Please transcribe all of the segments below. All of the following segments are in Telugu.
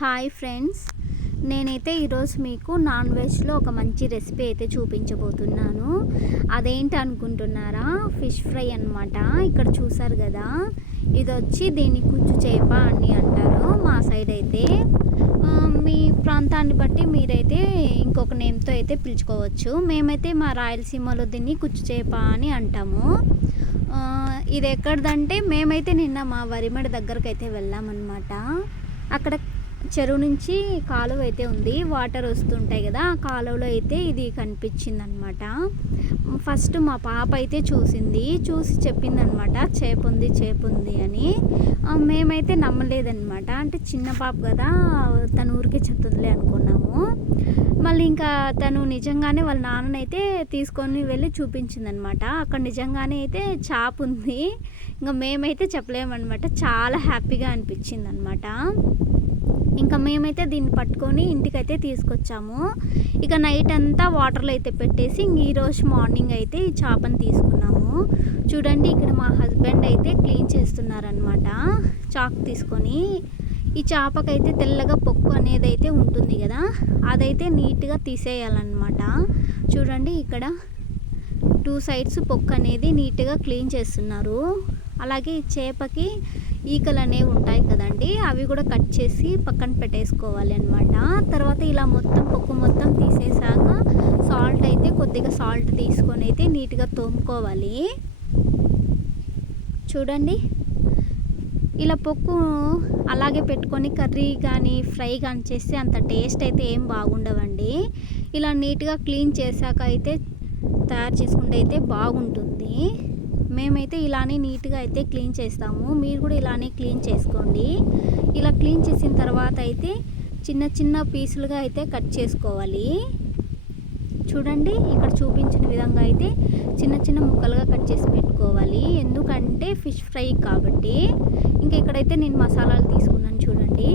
హాయ్ ఫ్రెండ్స్, నేనైతే ఈరోజు మీకు నాన్ వెజ్లో ఒక మంచి రెసిపీ అయితే చూపించబోతున్నాను. అదేంటి అనుకుంటున్నారా? ఫిష్ ఫ్రై అన్నమాట. ఇక్కడ చూసారు కదా, ఇది వచ్చి దీన్ని కుచ్చు చేప అని అంటారు మా సైడ్ అయితే. మీ ప్రాంతాన్ని బట్టి మీరైతే ఇంకొక నేమ్తో అయితే పిలుచుకోవచ్చు. మేమైతే మా రాయలసీమలో దీన్ని కుచ్చు చేప అని అంటాము. ఇది ఎక్కడిదంటే, మేమైతే నిన్న మా వరిమడి దగ్గరకు అయితే వెళ్ళామన్నమాట. అక్కడ చెరువు నుంచి కాలువ అయితే ఉంది, వాటర్ వస్తుంటాయి కదా, ఆ కాలువలో అయితే ఇది కనిపించింది అనమాట. ఫస్ట్ మా పాప అయితే చూసి చెప్పిందనమాట, చేప ఉంది అని. మేమైతే నమ్మలేదన్నమాట. అంటే చిన్న పాప కదా, తన ఊరికే చెప్తుందిలే అనుకున్నాము. మళ్ళీ ఇంకా తను నిజంగానే వాళ్ళ నాన్ననైతే తీసుకొని వెళ్ళి చూపించిందనమాట. అక్కడ నిజంగానే అయితే చేప ఉంది. ఇంకా మేమైతే చెప్పలేమన్నమాట. చాలా హ్యాపీగా అనిపించింది అనమాట. ఇంకా మేమైతే దీన్ని పట్టుకొని ఇంటికైతే తీసుకొచ్చాము. ఇక నైట్ అంతా వాటర్లో అయితే పెట్టేసి ఈరోజు మార్నింగ్ అయితే ఈ చేపను తీసుకున్నాము. చూడండి, ఇక్కడ మా హస్బెండ్ అయితే క్లీన్ చేస్తున్నారనమాట చాక్ తీసుకొని. ఈ చేపకైతే తెల్లగా పొక్కు అనేది అయితే ఉంటుంది కదా, అదైతే నీట్గా తీసేయాలన్నమాట. చూడండి, ఇక్కడ 2 సైడ్స్ పొక్కు అనేది నీట్గా క్లీన్ చేస్తున్నారు. అలాగే ఈ చేపకి ఈకలు అనేవి ఉంటాయి కదండి, అవి కూడా కట్ చేసి పక్కన పెట్టేసుకోవాలి అనమాట. తర్వాత ఇలా మొత్తం పొక్కు మొత్తం తీసేసాక సాల్ట్ అయితే కొద్దిగా సాల్ట్ తీసుకొని అయితే నీట్గా తోముకోవాలి. చూడండి, ఇలా పొక్కు అలాగే పెట్టుకొని కర్రీ కానీ ఫ్రై కానీ చేస్తే అంత టేస్ట్ అయితే ఏం బాగుండవండి. ఇలా నీట్గా క్లీన్ చేశాక అయితే తయారు చేసుకుంటే అయితే బాగుంటుంది. మేమైతే ఇలానే నీట్గా అయితే క్లీన్ చేస్తాము. మీరు కూడా ఇలానే క్లీన్ చేసుకోండి. ఇలా క్లీన్ చేసిన తర్వాత అయితే చిన్న చిన్న పీసులుగా అయితే కట్ చేసుకోవాలి. చూడండి, ఇక్కడ చూపించిన విధంగా అయితే చిన్న చిన్న ముక్కలుగా కట్ చేసి పెట్టుకోవాలి. ఎందుకంటే ఫిష్ ఫ్రై కాబట్టి. ఇంకా ఇక్కడైతే నేను మసాలాలు తీసుకున్నాను. చూడండి,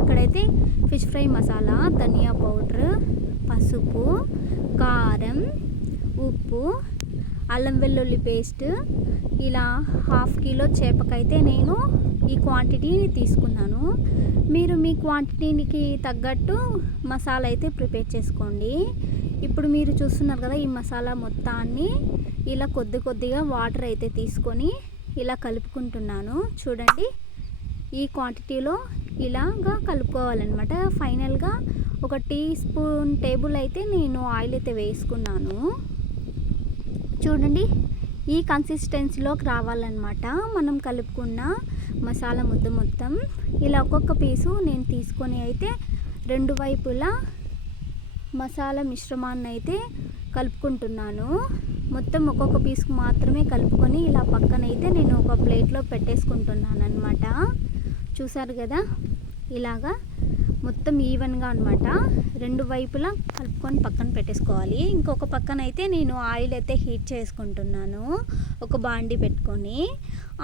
ఇక్కడైతే ఫిష్ ఫ్రై మసాలా, ధనియా పౌడర్, పసుపు, కారం, ఉప్పు, అల్లం వెల్లుల్లి పేస్ట్, ఇలా 1/2 కిలో చేపకైతే నేను ఈ క్వాంటిటీని తీసుకున్నాను. మీరు మీ క్వాంటిటీకి తగ్గట్టు మసాలా అయితే ప్రిపేర్ చేసుకోండి. ఇప్పుడు మీరు చూస్తున్నారు కదా, ఈ మసాలా మొత్తాన్ని ఇలా కొద్దిగా వాటర్ అయితే తీసుకొని ఇలా కలుపుకుంటున్నాను. చూడండి, ఈ క్వాంటిటీలో ఇలాగా కలుపుకోవాలన్నమాట. ఫైనల్గా ఒక టీ స్పూన్ టేబుల్ అయితే నేను ఆయిల్ అయితే వేసుకున్నాను. చూడండి, ఈ కన్సిస్టెన్సీలోకి రావాలన్నమాట మనం కలుపుకున్న మసాలా ముద్ద మొత్తం. ఇలా ఒక్కొక్క పీసు నేను తీసుకొని అయితే 2 వైపులా మసాలా మిశ్రమాన్ని అయితే కలుపుకుంటున్నాను. మొత్తం ఒక్కొక్క పీసుకు మాత్రమే కలుపుకొని ఇలా పక్కనైతే నేను ఒక ప్లేట్లో పెట్టేసుకుంటున్నాను అనమాట. చూసారు కదా, ఇలాగా మొత్తం ఈవెన్గా అనమాట 2 వైపులా కలుపుకొని పక్కన పెట్టేసుకోవాలి. ఇంకొక పక్కన అయితే నేను ఆయిల్ అయితే హీట్ చేసుకుంటున్నాను. ఒక బాండి పెట్టుకొని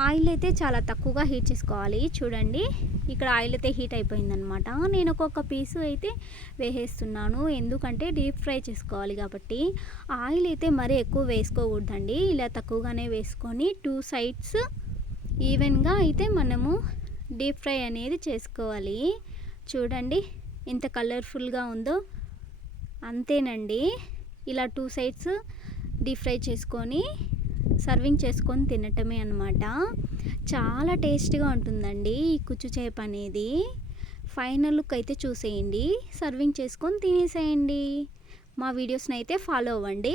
ఆయిల్ అయితే చాలా తక్కువగా హీట్ చేసుకోవాలి. చూడండి, ఇక్కడ ఆయిల్ అయితే హీట్ అయిపోయిందనమాట. నేను ఒక్కొక్క పీసు అయితే వేసేస్తున్నాను. ఎందుకంటే డీప్ ఫ్రై చేసుకోవాలి కాబట్టి. ఆయిల్ అయితే మరీ ఎక్కువ వేసుకోకూడదండి. ఇలా తక్కువగానే వేసుకొని 2 సైడ్స్ ఈవెన్గా అయితే మనము డీప్ ఫ్రై అనేది చేసుకోవాలి. చూడండి, ఎంత కలర్ఫుల్గా ఉందో. అంతేనండి, ఇలా 2 సైడ్స్ డీప్ ఫ్రై చేసుకొని సర్వింగ్ చేసుకొని తినటమే అన్నమాట. చాలా టేస్టీగా ఉంటుందండి ఈ కుచ్చు చేప అనేది. ఫైనల్ లుక్ అయితే చూసేయండి, సర్వింగ్ చేసుకొని తినేసేయండి. మా వీడియోస్ని అయితే ఫాలో అవ్వండి.